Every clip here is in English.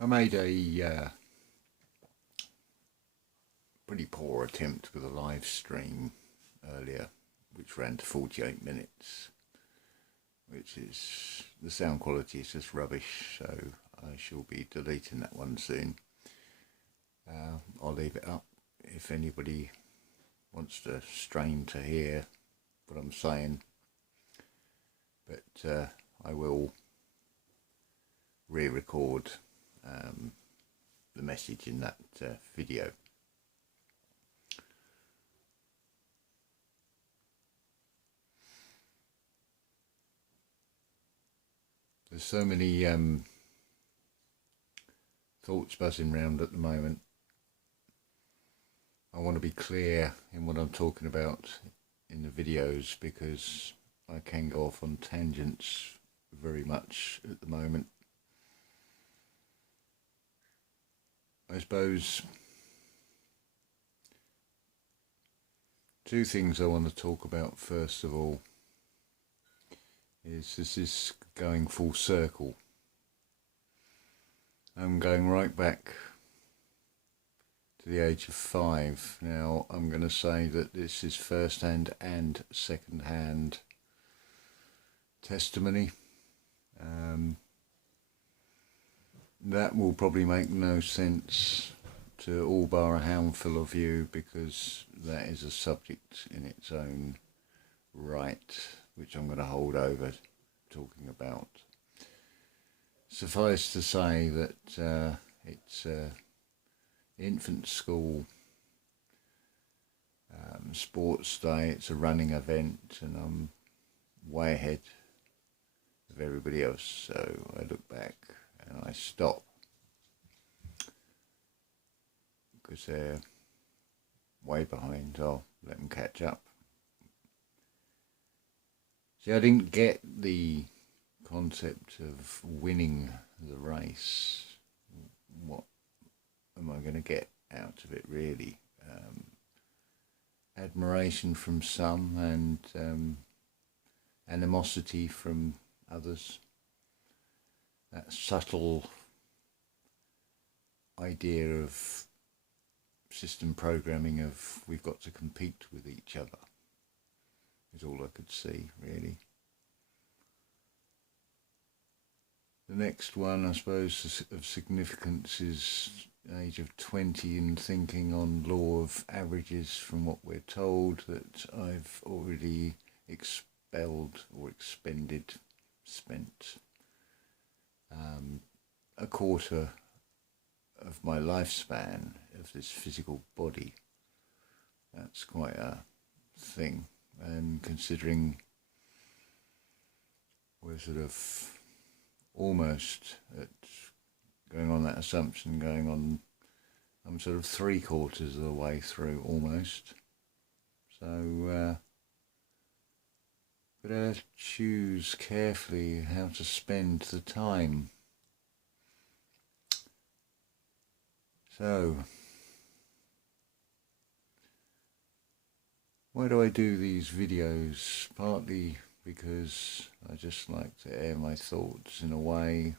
I made a pretty poor attempt with a live stream earlier, which ran to 48 minutes, which is, the sound quality is just rubbish, so I shall be deleting that one soon. I'll leave it up if anybody wants to strain to hear what I'm saying, but I will re-record the message in that video. There's so many thoughts buzzing around at the moment. I want to be clear in what I'm talking about in the videos, because I can go off on tangents very much at the moment. I suppose two things I want to talk about. First of all, is this is going full circle. I'm going right back to the age of 5. Now I'm going to say that this is first-hand and second-hand testimony. That will probably make no sense to all bar a handful of you, because that is a subject in its own right, which I'm going to hold over talking about. Suffice to say that it's infant school sports day. It's a running event, and I'm way ahead of everybody else, so I look back and I stop, because they're way behind. I'll let them catch up. See, I didn't get the concept of winning the race. What am I going to get out of it, really? Admiration from some, and animosity from others. That subtle idea of system programming of we've got to compete with each other is all I could see, really. The next one, I suppose, of significance is age of 20 and thinking on law of averages, from what we're told that I've already expelled or spent a quarter of my lifespan of this physical body. That's quite a thing, and considering we're sort of almost at going on that assumption, I'm sort of 3/4 of the way through almost. So better choose carefully how to spend the time. So why do I do these videos? Partly because I just like to air my thoughts in a way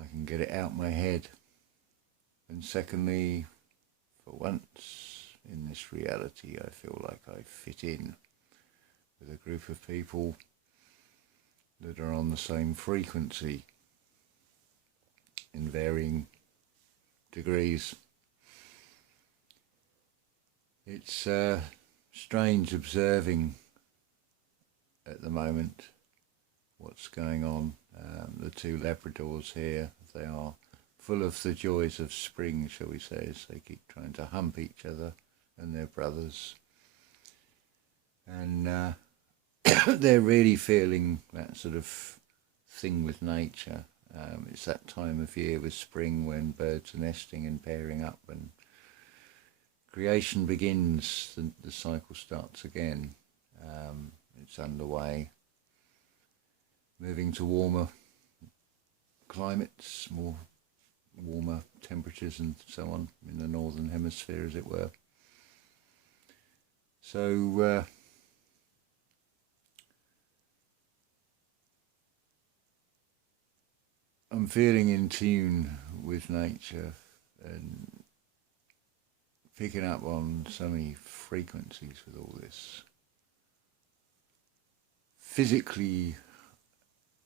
I can get it out my head. And secondly, for once in this reality, I feel like I fit in with a group of people that are on the same frequency in varying degrees. It's strange observing at the moment what's going on. The two Labradors here, they are full of the joys of spring, shall we say, as they keep trying to hump each other and their brothers. And they're really feeling that sort of thing with nature. It's that time of year with spring when birds are nesting and pairing up, and creation begins, the cycle starts again. It's underway, moving to warmer climates, more warmer temperatures and so on in the northern hemisphere, as it were. So I'm feeling in tune with nature and picking up on so many frequencies with all this. Physically,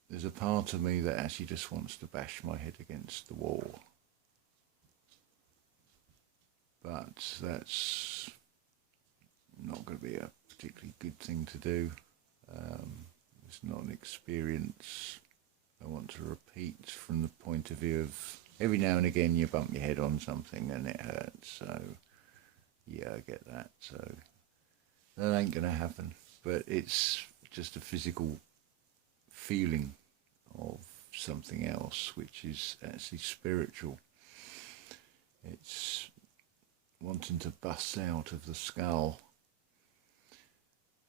there's a part of me that actually just wants to bash my head against the wall. But that's not going to be a particularly good thing to do. It's not an experience I want to repeat from the point of view of every now and again you bump your head on something and it hurts. So, yeah, I get that. So, that ain't going to happen. But it's just a physical feeling of something else, which is actually spiritual. It's wanting to bust out of the skull.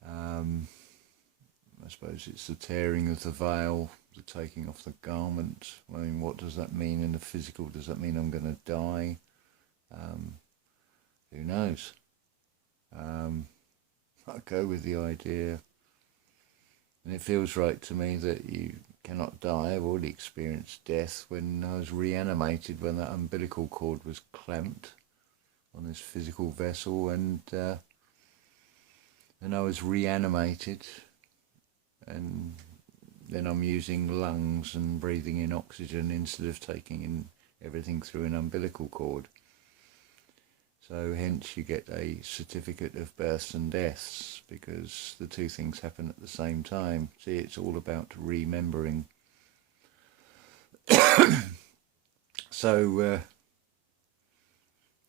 I suppose it's the tearing of the veil, the taking off the garment. I mean, what does that mean in the physical? Does that mean I'm going to die? Who knows? I go with the idea, and it feels right to me that you cannot die. I've already experienced death when I was reanimated, when that umbilical cord was clamped on this physical vessel, and I was reanimated, and then I'm using lungs and breathing in oxygen instead of taking in everything through an umbilical cord. So hence you get a certificate of births and deaths, because the two things happen at the same time. See, it's all about remembering. So,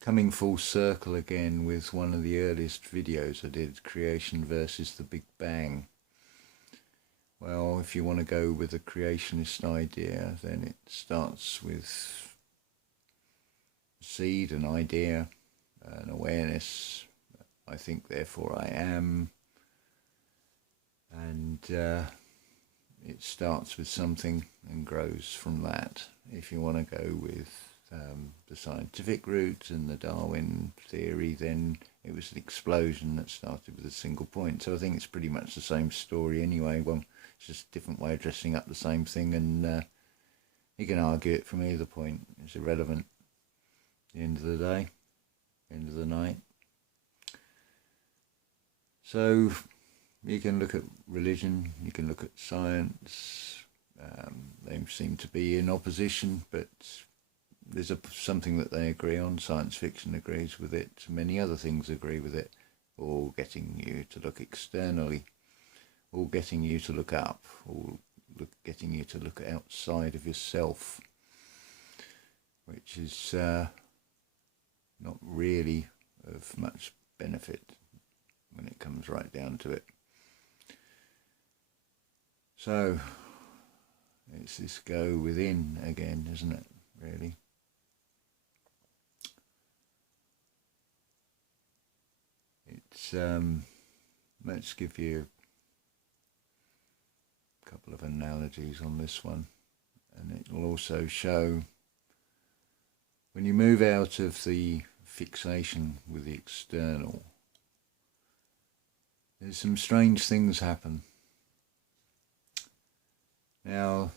coming full circle again with one of the earliest videos I did, Creation versus the Big Bang. Well, if you want to go with a creationist idea, then it starts with seed, an idea, an awareness. I think, therefore I am. And it starts with something and grows from that. If you want to go with the scientific route and the Darwin theory, then it was an explosion that started with a single point. So I think it's pretty much the same story anyway. Well, it's just a different way of dressing up the same thing, and you can argue it from either point. It's irrelevant at the end of the day, end of the night. So you can look at religion, you can look at science. They seem to be in opposition, but there's something that they agree on. Science fiction agrees with it. Many other things agree with it. All getting you to look externally. All getting you to look up. All getting you to look outside of yourself. Which is not really of much benefit when it comes right down to it. So, it's this go within again, isn't it, really? It's, let's give you a couple of analogies on this one, and it will also show when you move out of the fixation with the external, there's some strange things happen. Now,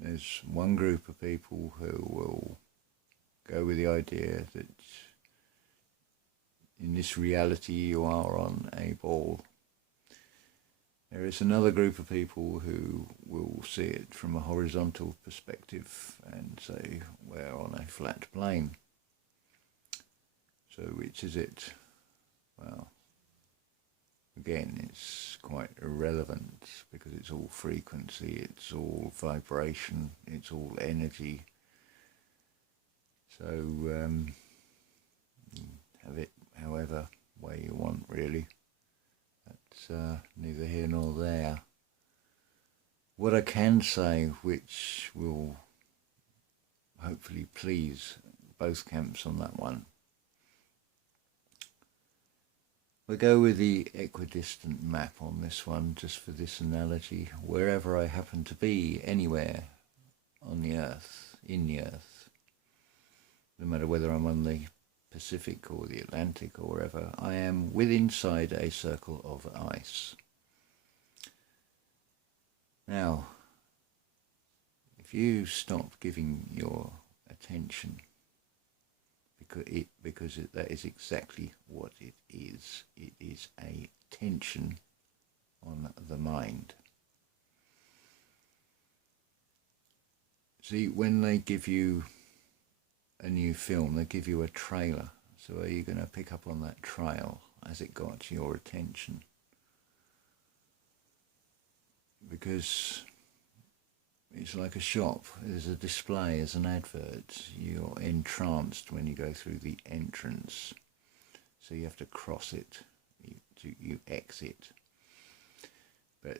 there's one group of people who will go with the idea that in this reality you are on a ball. There is another group of people who will see it from a horizontal perspective and say we're on a flat plane. So which is it? Well, again, it's quite irrelevant because it's all frequency, it's all vibration, it's all energy. So have it however way you want, really. That's neither here nor there. What I can say, which will hopefully please both camps on that one, we'll go with the equidistant map on this one, just for this analogy. Wherever I happen to be, anywhere on the earth, in the earth, no matter whether I'm on the Pacific or the Atlantic or wherever, I am inside a circle of ice. Now, if you stop giving your attention, because that is exactly what it is. It is a tension on the mind. See, when they give you a new film, they give you a trailer. So are you going to pick up on that trail? Has it got your attention? Because it's like a shop. There's a display, there's an advert. You're entranced when you go through the entrance. So you have to cross it. You exit. But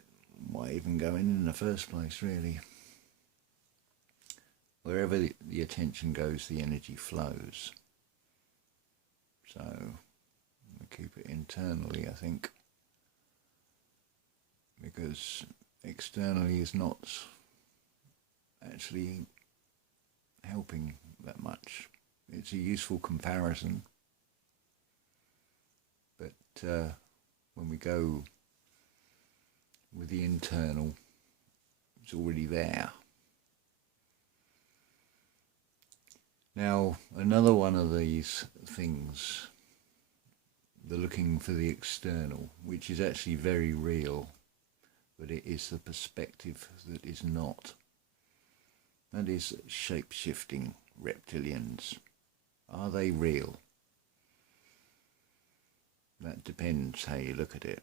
why even go in the first place, really? Wherever the attention goes, the energy flows. So we keep it internally, I think, because externally is not actually helping that much. It's a useful comparison, but when we go with the internal, it's already there. Now, another one of these things, the looking for the external, which is actually very real, but it is the perspective that is not. That is shape-shifting reptilians. Are they real? That depends how you look at it.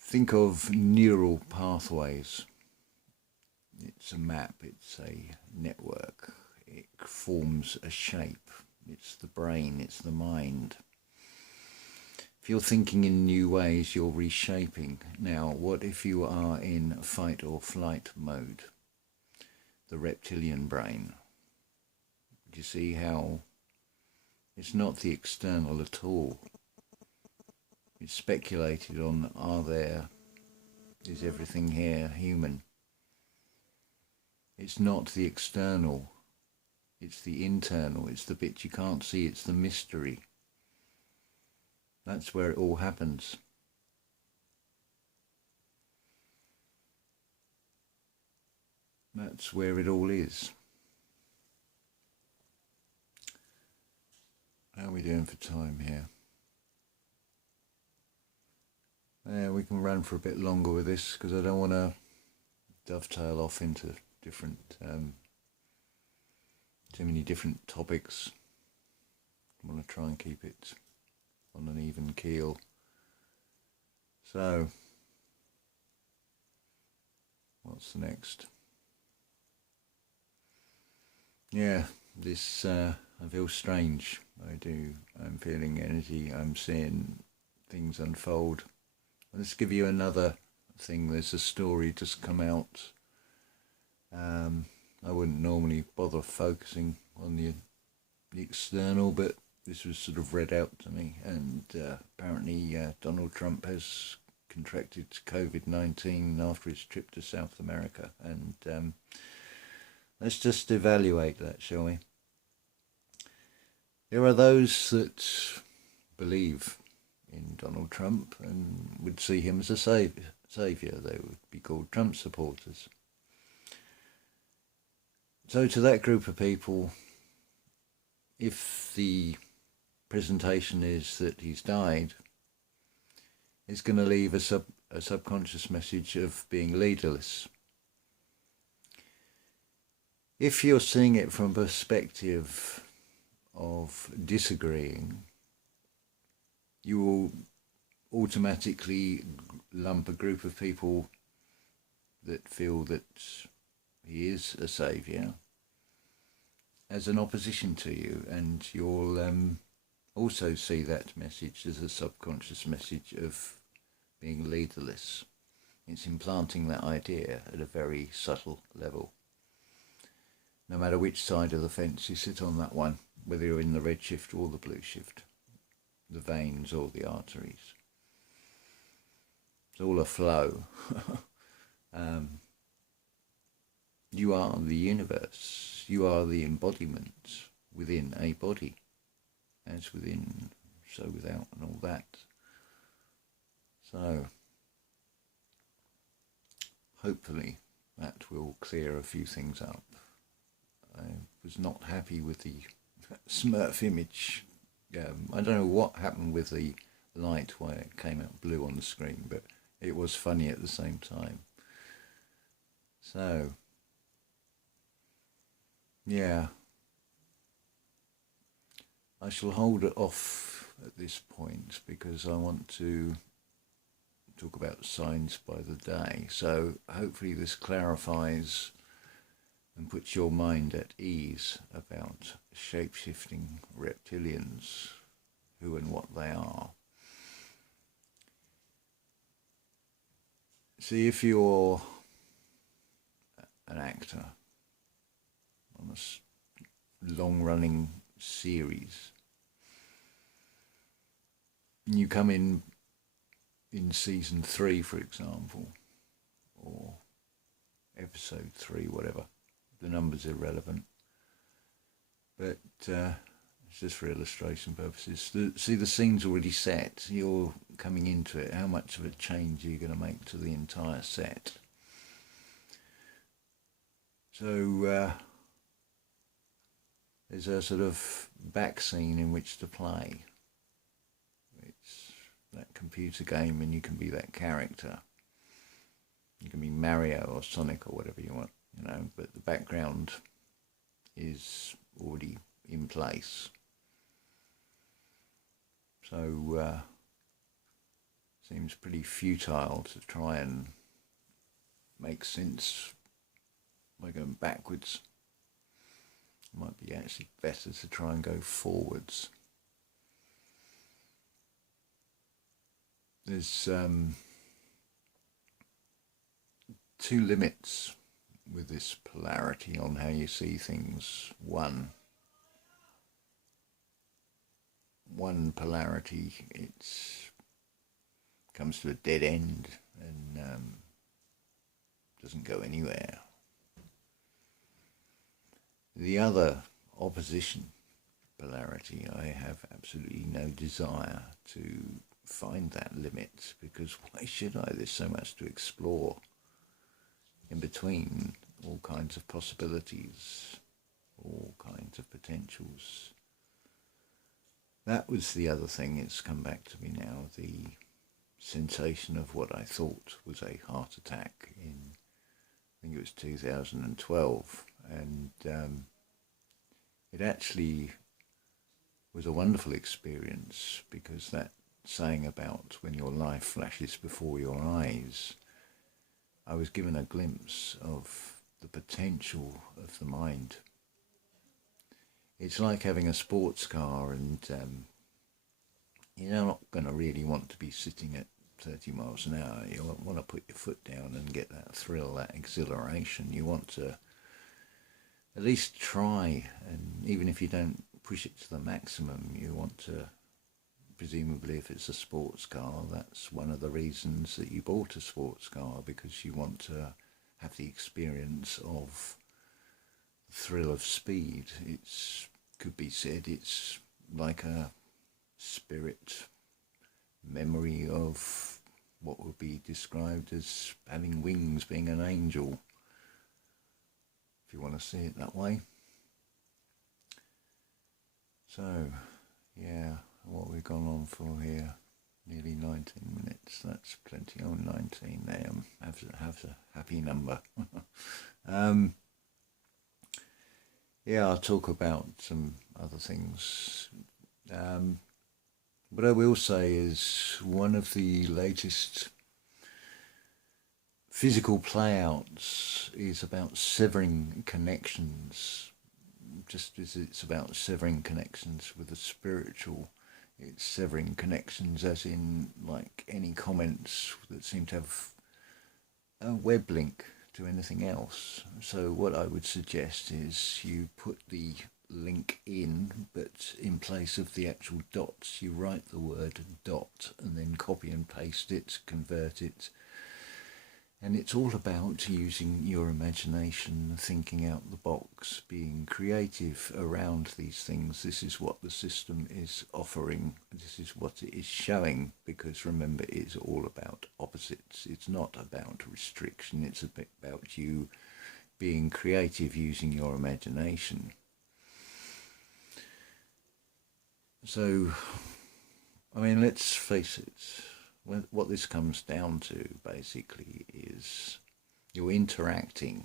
Think of neural pathways. It's a map, it's a network, it forms a shape, it's the brain, it's the mind. If you're thinking in new ways, you're reshaping. Now, what if you are in fight or flight mode? The reptilian brain. Do you see how it's not the external at all? It's speculated on, is everything here human? It's not the external, it's the internal, it's the bit you can't see, it's the mystery. That's where it all happens. That's where it all is. How are we doing for time here? We can run for a bit longer with this because I don't want to dovetail off into different, too many different topics. I want to try and keep it on an even keel. So, what's the next? Yeah, this, I feel strange. I'm feeling energy, I'm seeing things unfold. Let's give you another thing. There's a story just come out. I wouldn't normally bother focusing on the external, but this was sort of read out to me, and apparently Donald Trump has contracted COVID-19 after his trip to South America, and let's just evaluate that, shall we? There are those that believe in Donald Trump and would see him as a saviour. They would be called Trump supporters. So to that group of people, if the presentation is that he's died, it's going to leave a subconscious message of being leaderless. If you're seeing it from a perspective of disagreeing, you will automatically lump a group of people that feel that he is a saviour as an opposition to you, and you'll also see that message as a subconscious message of being leaderless. It's implanting that idea at a very subtle level. No matter which side of the fence you sit on that one, whether you're in the red shift or the blue shift, the veins or the arteries. It's all a flow. You are the universe. You are the embodiment within a body. As within, so without, and all that. So, hopefully that will clear a few things up. I was not happy with the Smurf image. I don't know what happened with the light, why it came out blue on the screen, but it was funny at the same time. So, yeah, I shall hold it off at this point because I want to talk about science by the day. So hopefully this clarifies and puts your mind at ease about shape-shifting reptilians, who and what they are. See, if you're an actor on a long-running series, you come in season 3, for example, or episode 3, whatever. The number's irrelevant, but it's just for illustration purposes. See, the scene's already set. You're coming into it. How much of a change are you going to make to the entire set? So there's a sort of back scene in which to play. It's that computer game, and you can be that character. You can be Mario or Sonic or whatever you want, you know, but the background is already in place. So seems pretty futile to try and make sense by going backwards. It might be actually better to try and go forwards. There's two limits with this polarity on how you see things. One polarity, it's comes to a dead end and doesn't go anywhere. The other opposition polarity, I have absolutely no desire to find that limit, because why should I? There's so much to explore in between, all kinds of possibilities, all kinds of potentials. That was the other thing. It's come back to me now, the sensation of what I thought was a heart attack in, I think it was 2012, and it actually was a wonderful experience, because that saying about when your life flashes before your eyes, I was given a glimpse of the potential of the mind. It's like having a sports car, and you're not going to really want to be sitting at 30 miles an hour. You want to put your foot down and get that thrill, that exhilaration. You want to at least try, and even if you don't push it to the maximum, you want to, presumably if it's a sports car, that's one of the reasons that you bought a sports car, because you want to have the experience of the thrill of speed. It's could be said it's like a spirit memory of what would be described as having wings, being an angel, if you want to see it that way. So, yeah, what have we gone on for here? Nearly 19 minutes. That's plenty. Oh, 19 there. Have a happy number. Yeah, I'll talk about some other things. What I will say is one of the latest physical playouts is about severing connections. Just as it's about severing connections with the spiritual, it's severing connections as in like any comments that seem to have a web link to anything else. So what I would suggest is you put the link in, but in place of the actual dots, you write the word dot and then copy and paste it, convert it, And it's all about using your imagination, thinking out the box, being creative around these things. This is what the system is offering. This is what it is showing, because remember, it's all about opposites. It's not about restriction. It's about you being creative using your imagination. So, I mean, let's face it. What this comes down to basically is you're interacting,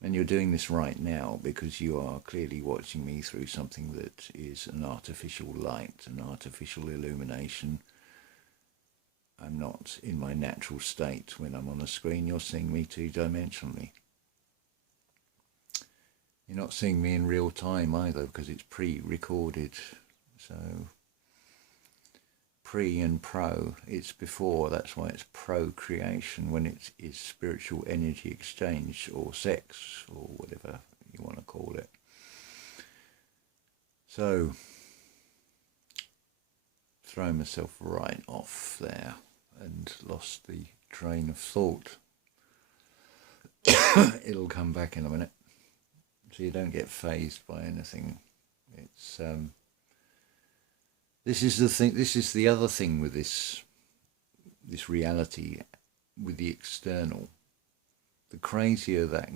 and you're doing this right now because you are clearly watching me through something that is an artificial light, an artificial illumination. I'm not in my natural state. When I'm on a screen, you're seeing me two-dimensionally. You're not seeing me in real time either, because it's pre-recorded. So pre and pro, it's before. That's why it's procreation, when it is spiritual energy exchange, or sex, or whatever you want to call it. So, throw myself right off there and lost the train of thought. It'll come back in a minute, so you don't get fazed by anything. It's this is the thing. This is the other thing with this reality, with the external. The crazier that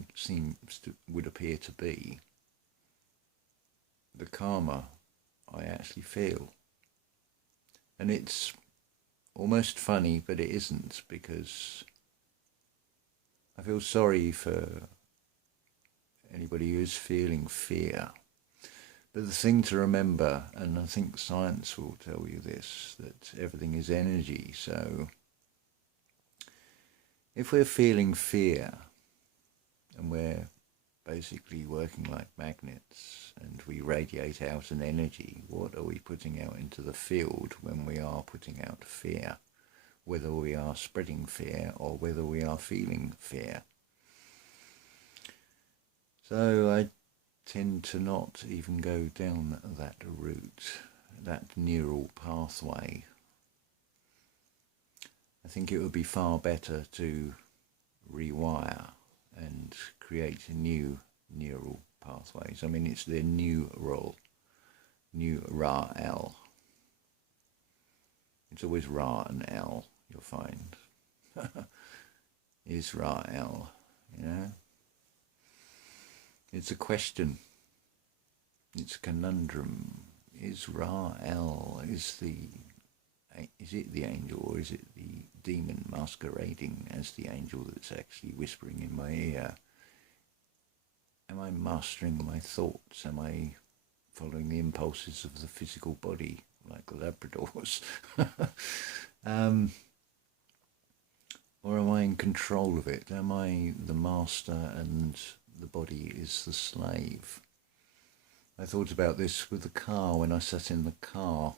would appear to be, the calmer I actually feel. And it's almost funny, but it isn't, because I feel sorry for anybody who's feeling fear. But the thing to remember, and I think science will tell you this, that everything is energy. So if we're feeling fear, and we're basically working like magnets, and we radiate out an energy, what are we putting out into the field when we are putting out fear? Whether we are spreading fear or whether we are feeling fear. So I tend to not even go down that route, that neural pathway. I think it would be far better to rewire and create new neural pathways. I mean, it's the neural, Ra-L. It's always Ra and L, you'll find. Israel, you know? It's a question. It's a conundrum. Is Ra-El, is it the angel, or is it the demon masquerading as the angel that's actually whispering in my ear? Am I mastering my thoughts? Am I following the impulses of the physical body, like Labradors? Or am I in control of it? Am I the master and the body is the slave? I thought about this with the car when I sat in the car.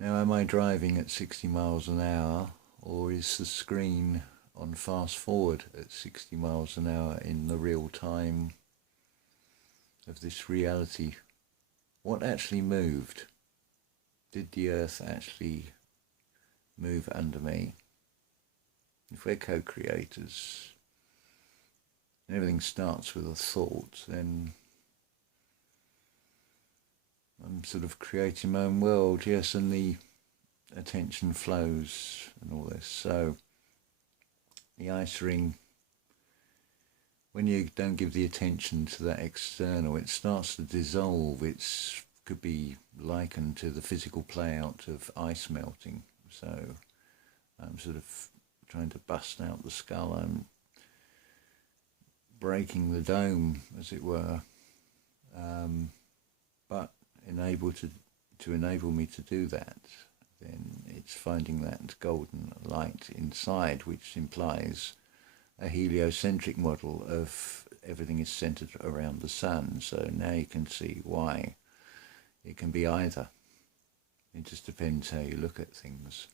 Now, am I driving at 60 miles an hour, or is the screen on fast forward at 60 miles an hour in the real time of this reality? What actually moved? Did the earth actually move under me? If we're co-creators, and everything starts with a thought, then I'm sort of creating my own world, yes, and the attention flows and all this. So the ice ring, when you don't give the attention to that external, it starts to dissolve. It could be likened to the physical play out of ice melting. So I'm sort of trying to bust out the skull. I'm breaking the dome, as it were, but to enable me to do that, then it's finding that golden light inside, which implies a heliocentric model of everything is centered around the sun. So now you can see why it can be either. It just depends how you look at things.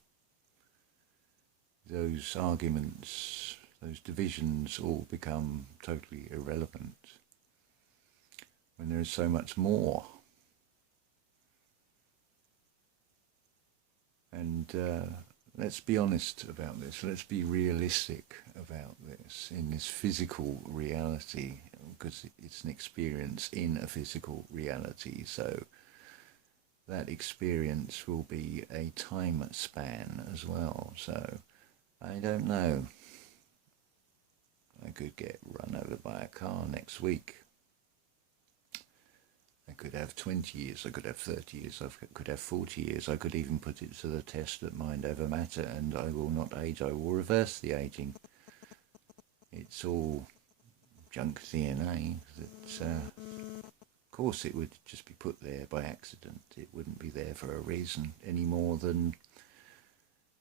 Those arguments, those divisions all become totally irrelevant when there is so much more. And let's be honest about this. Let's be realistic about this in this physical reality, because it's an experience in a physical reality. So that experience will be a time span as well. So I don't know. I could get run over by a car next week. I could have 20 years, I could have 30 years, I could have 40 years. I could even put it to the test that mind over matter, and I will not age, I will reverse the aging. It's all junk DNA that, of course, it would just be put there by accident. It wouldn't be there for a reason any more than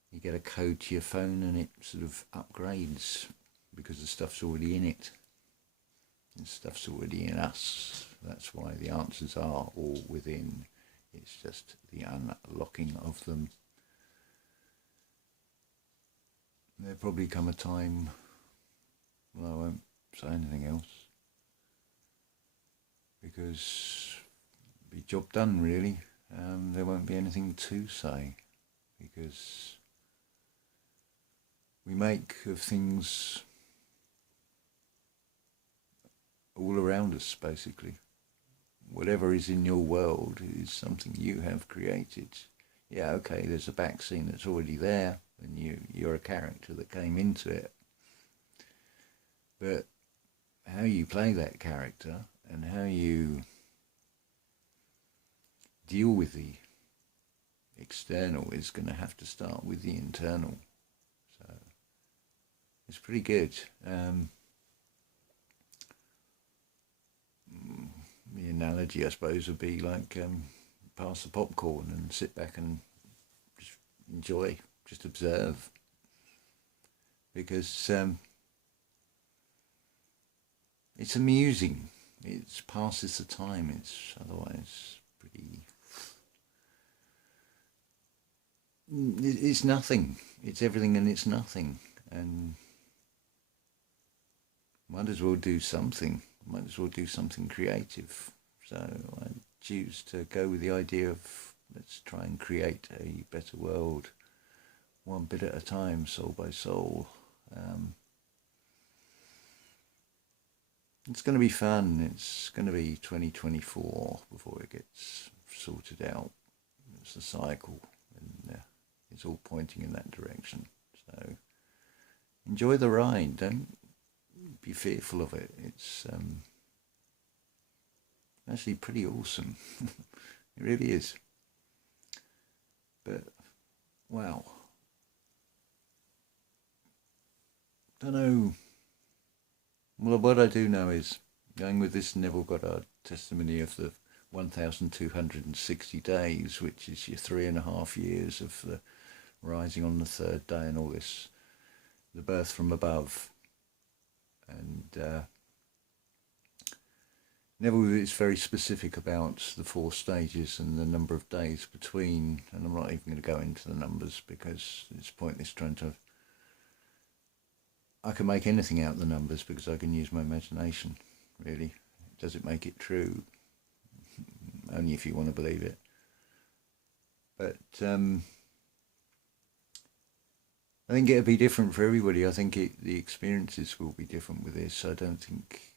you get a code to your phone and it sort of upgrades because the stuff's already in it. And stuff's already in us. That's why the answers are all within. It's just the unlocking of them. There'll probably come a time, well, I won't say anything else, because it'll be job done really. There won't be anything to say, because we make of things all around us, basically. Whatever is in your world is something you have created. Yeah, okay, there's a vaccine that's already there, and you're a character that came into it. But how you play that character and how you deal with the external is going to have to start with the internal. So it's pretty good. The analogy, I suppose, would be like pass the popcorn and sit back and just enjoy, just observe, because it's amusing. It passes the time. It's otherwise pretty. It's nothing. It's everything and it's nothing, and might as well do something. Might as well do something creative. So I choose to go with the idea of let's try and create a better world, one bit at a time, soul by soul. It's going to be fun. It's going to be 2024 before it gets sorted out. It's a cycle, and it's all pointing in that direction. So enjoy the ride. Don't be fearful of it. It's actually pretty awesome. It really is. But wow, don't know. Well, what I do know is, going with this Neville Goddard testimony of the 1,260 days, which is your 3.5 years of the rising on the third day and all this, the birth from above. And Neville is very specific about the 4 stages and the number of days between, and I'm not even going to go into the numbers because it's pointless trying to. I can make anything out of the numbers because I can use my imagination, really. Does it make it true? Only if you want to believe it. But I think it'll be different for everybody. I think the experiences will be different with this. I don't think.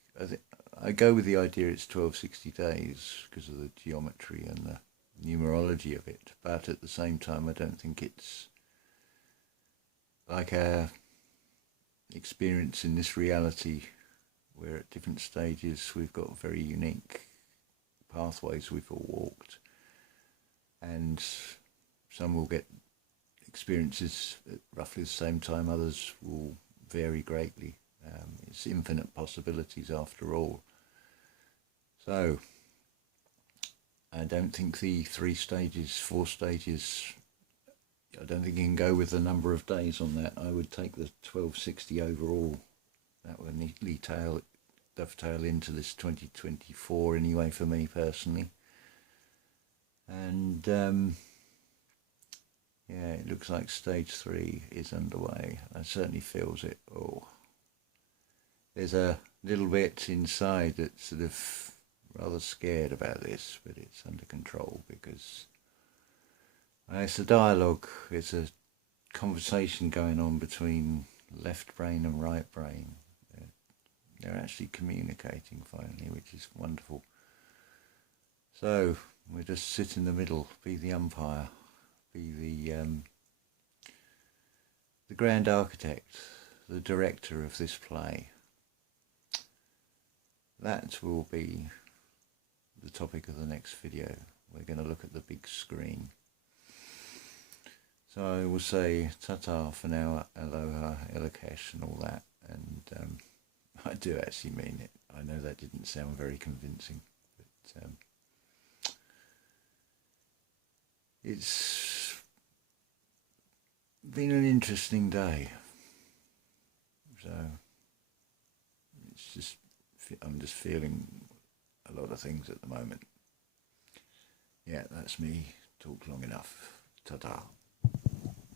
I go with the idea it's 1260 days because of the geometry and the numerology of it. But at the same time, I don't think it's like a experience in this reality where at different stages we've got very unique pathways we've all walked, and some will get experiences at roughly the same time, others will vary greatly. It's infinite possibilities after all. So I don't think the 4 stages, I don't think you can go with the number of days on that. I would take the 1260 overall. That would neatly dovetail into this 2024 anyway for me personally. And yeah, it looks like stage 3 is underway. I certainly feels it. Oh, there's a little bit inside that's sort of rather scared about this, but it's under control because it's a dialogue. It's a conversation going on between left brain and right brain. They're actually communicating finally, which is wonderful. So we'll just sit in the middle, be the umpire, be the grand architect, the director of this play. That will be the topic of the next video. We're going to look at the big screen. So I will say ta-ta for now, aloha, ilakesh and all that, and I do actually mean it. I know that didn't sound very convincing, but it's been an interesting day. So it's just, I'm just feeling a lot of things at the moment. Yeah, that's me. Talked long enough. Ta-ta.